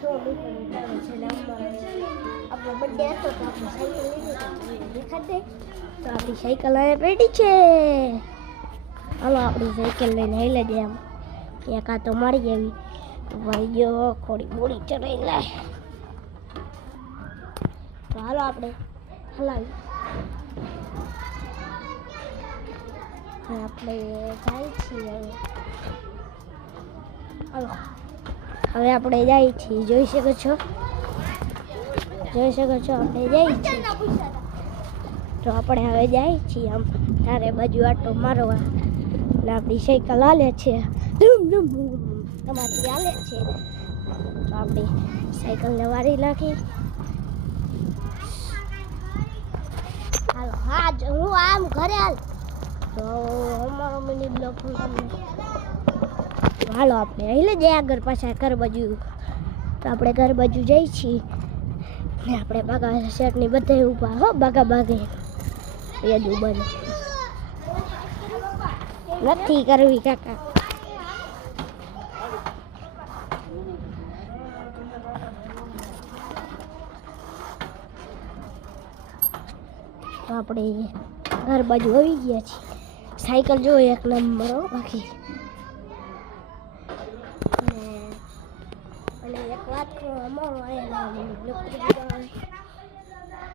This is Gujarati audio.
જો નીકળે છે ને આપણો બર્થડે હતો તો આપણે સાયકલ લીધી દેખાડ દે તો આપણી સાયકલ હવે પેટી છે હાલો આપણી સાયકલ લઈને હેલે દે આમ એક આ તો મારી આવી ભાઈ ગયો થોડી બોડી ચડાઈ લાય તો હાલો આપણે હલાવી આપણે જાય છીએ હાલો હવે આપણે જાય છીએ જોઈ શકો છો આપણે જાય છીએ તો આપણે હવે જાય છીએ આમ તારે બાજુ આટો મારવા ને આપણી સાયકલ હાલે છે તમારી હાલે છે તો આપણે સાયકલને વારી નાખી હાલો હા હું આમ ઘરે હાલ તો અમારો મિની બ્લોગ તમને હાલો આપણે अहिले જ આગળ પાછા ઘર બાજુ તો આપણે ઘર બાજુ જઈ છીએ ને આપણે બાગા શેઠની બધે ઊભા હો બાગા બાગે યાદું બને નથી કરવી કાકા તો આપણે ઘર બાજુ આવી ગયા છીએ સાયકલ જો એક નંબર બાકી અને એક વાત કરો અમારો